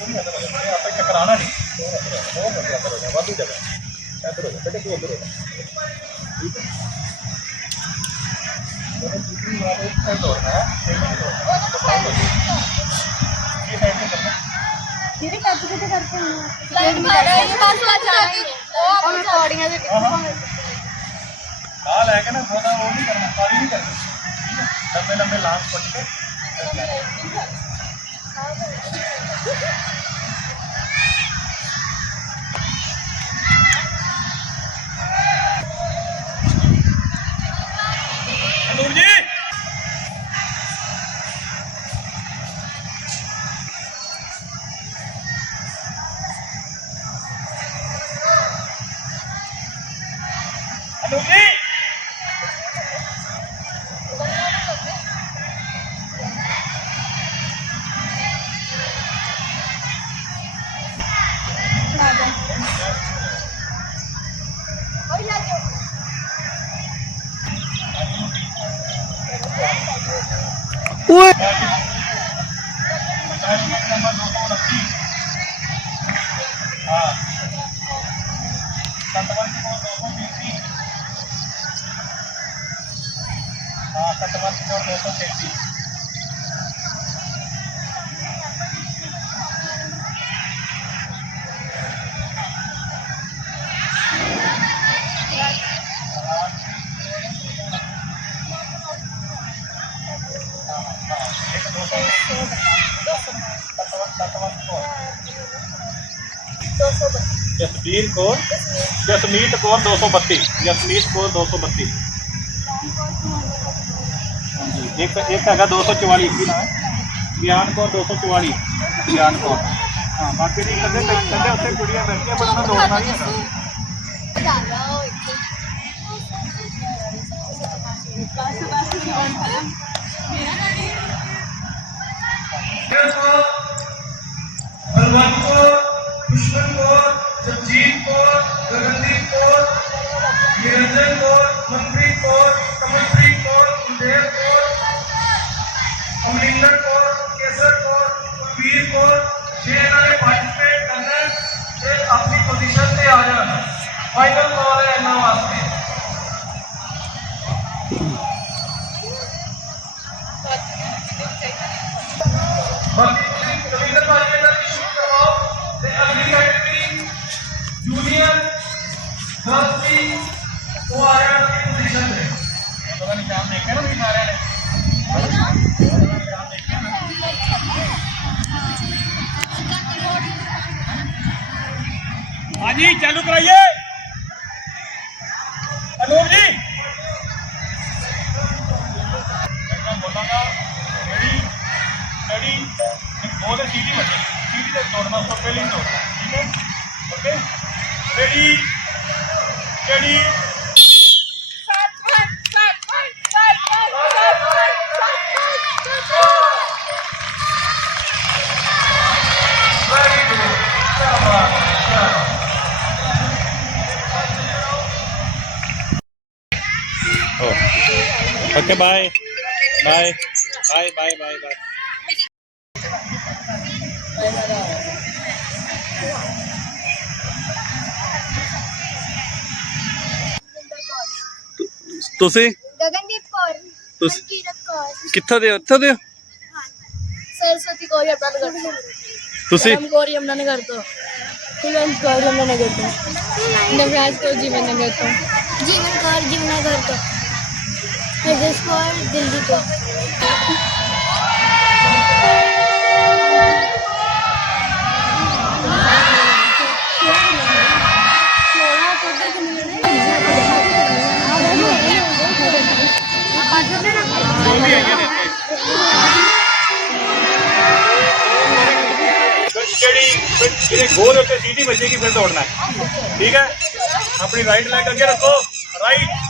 टकराना नहीं वादू जगह इधर होगा बेटे तू उधर होगा ठीक है। एक साइड दौड़ना है ये साइड में करना ये कैसे कैसे करते हैं रिकॉर्डिंग है हाँ लेके ना थोड़ा वो नहीं करना सॉरी नहीं करना ठीक है लंबे लंबे लांग पट के Sağ olun. What? Jasbir Kaur Jasmeet Kaur दो सौ बत्तीस जसमीत कौर दो सौ बत्तीस एक एक हैगा दो सौ चौवाली की ना ज्ञान कौर दो सौ चौवाली ज्ञान कौर हाँ बाकी नहीं कदे कदे उत्थे कुड़ियाँ बैठियाँ सुजीत कौर गगनदीप कौर, निरंजन कौर, मनप्रीत कौर कमलप्रीत कौर कुलदेव कौर, अमरिंदर कौर, केसर कौर कुलवीर कौर ये इन्होंने पार्टिसिपेट करना है अपनी पोजिशन से आ जाए फाइनल कॉल है इन्होंने वास्ते। बाकी, रविंद्र भाई पता नहीं क्या देखे ना भी सारे ने हाँ जी चालू कराइए अनूप जी मैं बोलांगा रेडी रेडी वो तो सीटी बचे सीटी से तोड़ना उसको पहले ही Okay bye bye bye bye bye bye ਤੁਸੀਂ गगनदीप कौर तुस- मनकीरत कौर ਕਿੱਥੋਂ ਦੇ ਹੋ? ਇੱਥੋਂ ਦੇ ਹੋ? सरस्वती कौर यमुनानगर तो ਤੁਸੀਂ राम कौर यमुनानगर तो कुलवंत कौर यमुनानगर तो नवराज कौर जीवन नगर तो जीवन कौर जीवनगर तो प्रदेश को और दिल्ली को। गोल होते सीधी बच्चे की फिर दौड़ना है। ठीक है? अपनी राइट लेग आगे रखो। राइट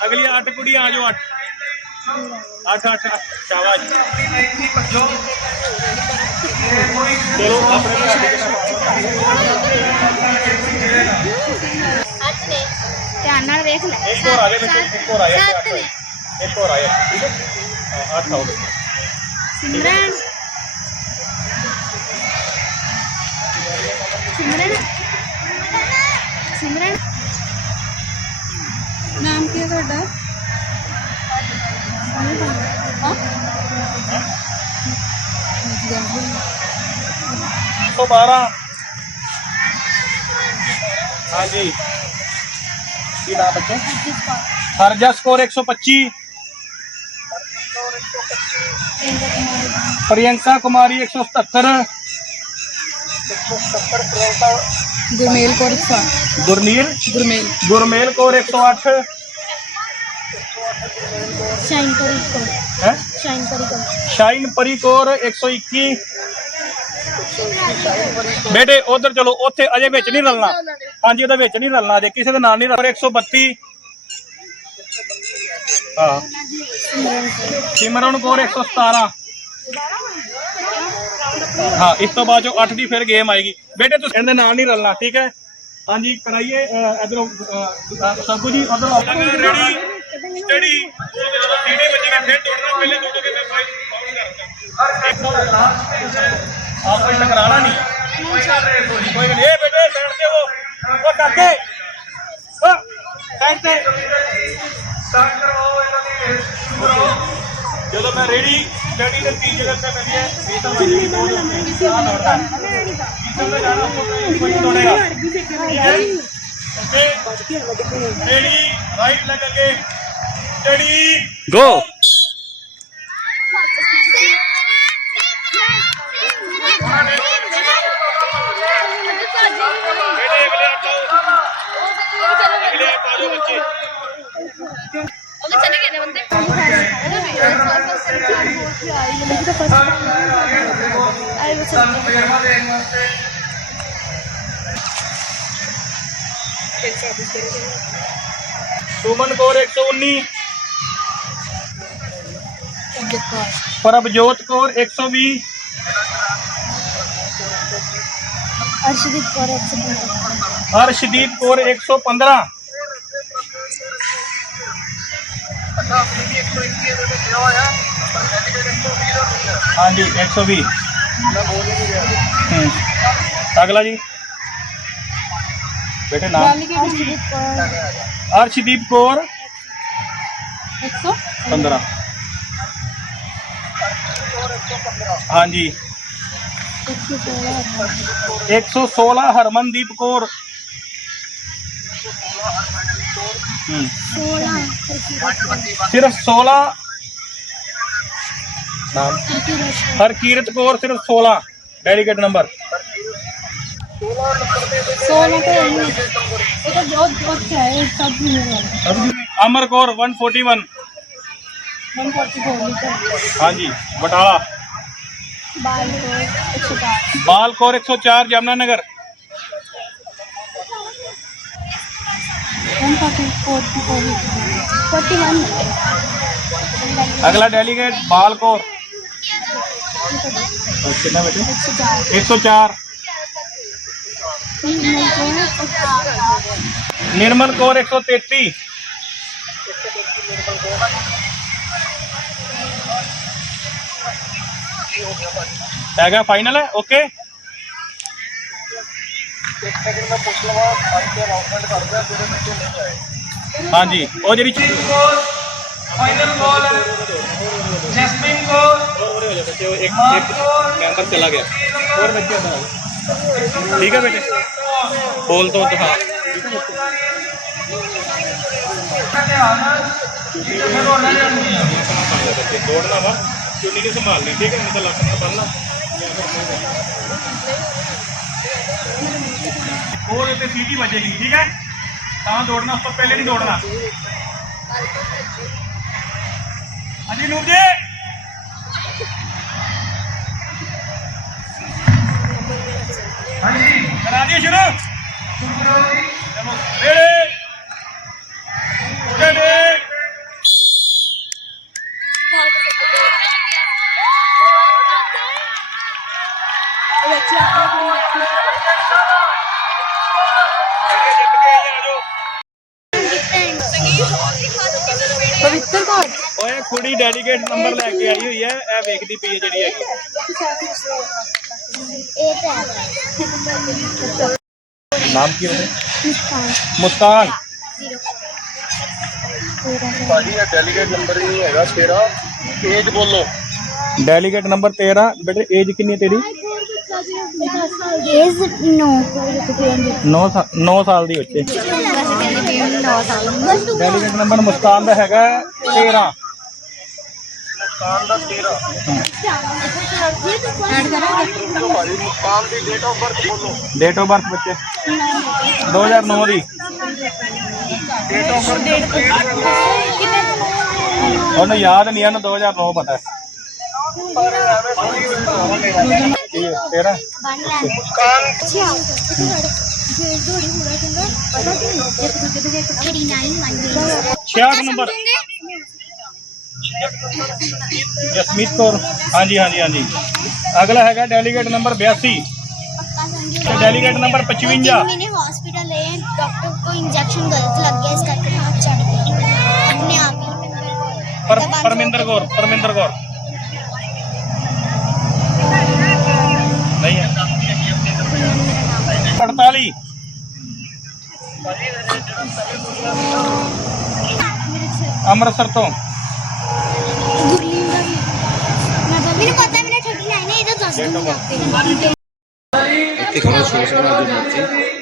ਅਗਲੀ 8 ਅਗਲੇ 8 ਡੈਲੀਗੇਟ ਆ ਜਾਓ ਅਗਲੀ 8 ਕੁੜੀਆਂ ਆ ਜਾਓ 8 8 8 ਸ਼ਾਬਾਸ਼। ਚਲੋ ਆਪਣੇ ਘਰ ਦੇ ਹੱਥ ਨੇ। ਧਿਆਨ ਨਾਲ ਵੇਖ ਲੈ। ਇੱਕ ਹੋਰ ਆ ਜਾਏ ਬੱਚੇ ਇੱਕ ਹੋਰ ਆ ਜਾਏ ਸੱਤ ਨੇ। ਇੱਕ ਹੋਰ ਆ ਜਾਏ ਠੀਕ ਹੈ? ਹਾਂ 8 ਆਓ ਸਿਮਰਨ ਸਿਮਰਨ। नाम की तो बारह हाँ जी नाम हरजा स्कोर एक सौ पच्चीस प्रियंका कुमारी एक सौ सतर ਗੁਰਮੇਲ ਕੌਰ ਸਾ ਗੁਰਨੀਲ? ਗੁਰਮੇਲ। ਗੁਰਮੇਲ ਕੌਰ 108 ਸ਼ਾਈਨ ਕਰੀ ਕੌਰ ਹੈ? ਸ਼ਾਈਨ ਕਰੀ ਕੌਰ। ਸ਼ਾਈਨ ਪਰੀ ਕੌਰ 121 ਬੇਟੇ ਉਧਰ ਚਲੋ ਉੱਥੇ ਅਜੇ ਵਿੱਚ ਨਹੀਂ ਰਲਣਾ। ਹਾਂਜੀ ਉਹਦੇ ਵਿੱਚ ਨਹੀਂ ਰਲਣਾ ਅਜੇ ਕਿਸੇ ਦੇ ਨਾਲ ਨਹੀਂ ਰਲਣਾ। 132 ਹਾਂ। ਸਿਮਰਨ ਕੌਰ 117 ਹਾਂ ਇਸ ਤੋਂ ਬਾਅਦ ਜੋ 8 ਦੀ ਫਿਰ ਗੇਮ ਆਏਗੀ। ਬੇਟੇ ਤੁਸੀਂ ਇਹਦੇ ਨਾਲ ਨਹੀਂ ਰਲਣਾ ਠੀਕ ਹੈ? ਹਾਂਜੀ ਕਰਾਈਏ ਇਧਰੋਂ ਸਭੂ ਜੀ ਉਧਰ ਰੈਡੀ ਸਟੱਡੀ ਸੀੜੇ ਵੱਜੇਗਾ ਫਿਰ ਦੌੜਨਾ ਪਹਿਲੇ ਦੌੜੋਗੇ ਫਿਰ ਫਾਉਲ ਕਰਨਾ ਆਪ ਕੋਈ ਟਕਰਾਣਾ ਨਹੀਂ। ਕੋਈ ਨਹੀਂ ਇਹ ਬੇਟੇ ਸਾਈਡ ਤੇ ਉਹ ਉਹ ਕਾਕੇ। ਉਹ ਸਾਈਡ ਤੇ ਸਟਾਰਟ ਕਰਵਾਓ ਜਦੋਂ ਮੈਂ ਰੇੜੀ ਸਟੱਡੀ ਦੇ ਤੀਜੇ ਦਿਨ ਤੇ ਮਿਲੀ ਹੈ ਇਹ ਤਾਂ ਮੈਂ ਜਿਹੜੀ ਬੋਲ ਰਹੀ ਸੀ ਉਹ ਲੜਦਾ ਮੈਂ ਨਹੀਂ। ਦਾ ਜਿੱਦਾਂ ਮੈਂ ਜਾਣਾ ਉੱਥੇ ਕੋਈ ਤੋੜੇਗਾ ਓਕੇ ਰੇੜੀ ਰਾਈਟ ਲੱਗ ਅੱਗੇ ਸਟੱਡੀ ਗੋ सुमन कौर एक सौ उन्नीस। प्रभजोत कौर एक सौ बीस। अर्शदीप कौर एक सौ पंद्रह। कौर एक सौ पंद्रह। अच्छा, एक सौ इक्कीस हाँ जी एक सौ भी अगला जी बेटे नाम अर्शदीप कौर एक सौ पंद्रह हाँ जी एक सौ सोलह हरमनदीप कौर सिर्फ़ सोलह नाम? हरकीरत। कौर सिर्फ़ सोलह delegate number. Amar Kaur one forty one हाँ जी बटाला। बाल कौर एक सौ चार। जमुनानगर अगला डेलीगेट बाल कौर। कितना बेटे? एक सौ चार। निर्मल कौर एक सौ तैतीस। हैगा फाइनल है? ओके। हाँ जी। और जी फाइनल कॉल है। जैस्मिन कौर ਮਾਰਕ ਕੋਲ ਮੈਂਬਰ ਚਲਾ ਗਿਆ ਹੋਰ ਬੱਚੇ ਦਾ ਠੀਕ ਹੈ ਬੇਟੇ ਬੋਲ ਤੋਂ ਦਿਖਾ ਦੌੜਨਾ ਵਾ ਚੁੰਨੀ ਨੇ ਸੰਭਾਲਣੀ ਠੀਕ ਹੈ ਨਹੀਂ ਤਾਂ ਲੱਤ ਨਾਲ ਬੰਨਣਾ ਹੋਰ ਉੱਤੇ ਸੀਟੀ ਵੱਜੇਗੀ ਠੀਕ ਹੈ ਤਾਂ ਦੌੜਨਾ ਉਸ ਤੋਂ ਪਹਿਲੇ ਨਹੀਂ ਦੌੜਨਾ ਹਾਂਜੀ ਨੂਰ ਜੀ ਹਾਂਜੀ ਕਰਾ ਦਈਏ ਸ਼ੁਰੂ ਸ਼ੁਰੂ ਜੀ ਚਲੋ ਰੇੜੇ ਰੇੜੇ ਜਿੱਤ ਕੇ ਆਈ ਆ ਜਾਓ ਪਵਿੱਤਰ ਕੌਰ ਓਏ ਕੁੜੀ ਡੈਲੀਗੇਟ ਨੰਬਰ ਲੈ ਕੇ ਆਈ ਹੋਈ ਹੈ ਇਹ ਵੇਖਦੀ ਪਈ ਹੈ ਜਿਹੜੀ ਹੈਗੀ? ਇਹ ਤਾਂ ਨਾਮ ਕੀ ਉਹਦਾ? ਮੁਸਕਾਨ। ਭਾਜੀ ਇਹ ਡੈਲੀਗੇਟ ਨੰਬਰ ਹੀ ਨਹੀਂ ਹੈਗਾ ਤੇਰਾ। ਏਜ ਬੋਲੋ। ਡੈਲੀਗੇਟ ਨੰਬਰ 13 ਬੇਟੇ ਏਜ ਕਿੰਨੀ ਹੈ ਤੇਰੀ? ਨੋ। 9 9 ਸਾਲ ਦੀ ਬੱਚੇ। ਡੈਲੀਗੇਟ ਨੰਬਰ ਮੁਸਕਾਨ ਦਾ ਹੈਗਾ 13 ਮੁਸਕਾਨ ਦਾ 13 ਭਾਜੀ ਮੁਸਕਾਨ ਦੀ ਡੇਟ ਆਫ ਬਰਥ ਬੋਲੋ ਡੇਟ ਆਫ ਬਰਥ ਬੱਚੇ 2009 ਦੀ ਡੇਟ ਆਫ ਬਰਥ ਉਹਨੂੰ ਯਾਦ ਨਹੀਂ ਇਹਨੂੰ 2009 ਪਤਾ ਹੈ ਕੀ ਹੈ 13 ਮੁਸਕਾਨ ਕਿਹੜੀ ਨਾਈਨ 66 ਨੰਬਰ। ਜਸਮੀਤ ਕੌਰ ਹਾਂਜੀ ਹਾਂਜੀ ਹਾਂਜੀ ਅਗਲਾ ਹੈਗਾ ਡੈਲੀਗੇਟ ਨੰਬਰ 82 ਤੇ ਡੈਲੀਗੇਟ ਨੰਬਰ 55 मैंने हॉस्पिटल ले डॉक्टर को इंजेक्शन गलत लग गया इस करके हाथ चढ़ गया अपने आप ही ਪਰ ਪਰਮਿੰਦਰ ਕੌਰ ਪਰਮਿੰਦਰ ਕੌਰ ਨਹੀਂ ਹੈ 48 ਅੰਮ੍ਰਿਤਸਰ ਤੋਂ ব্যক্তি খরচ সমস্যা জন্য